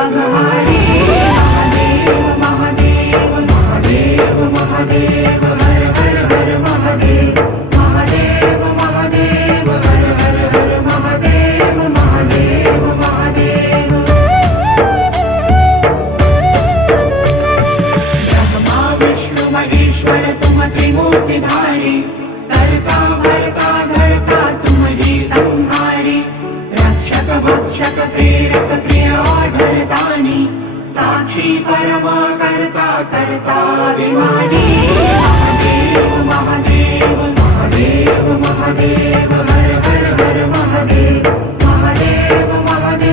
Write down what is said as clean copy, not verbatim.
विघ्नराघहारी महादेव महादेव महादेव महादेव हर हर हर महादेव महादेव महादेव हर हर हर महादेव महादेव महादेव ब्रह्मा विष्णु महेश्वर तुम त्रिमूर्तिधारी करता भरता धरता तुम जी संहारी रक्षक भक्षक प्रेरक प्रिय आढरतानी साक्षी परमा करता करता अभिमानी महादेव महादेव महादेव महादेव हर हर हर महादेव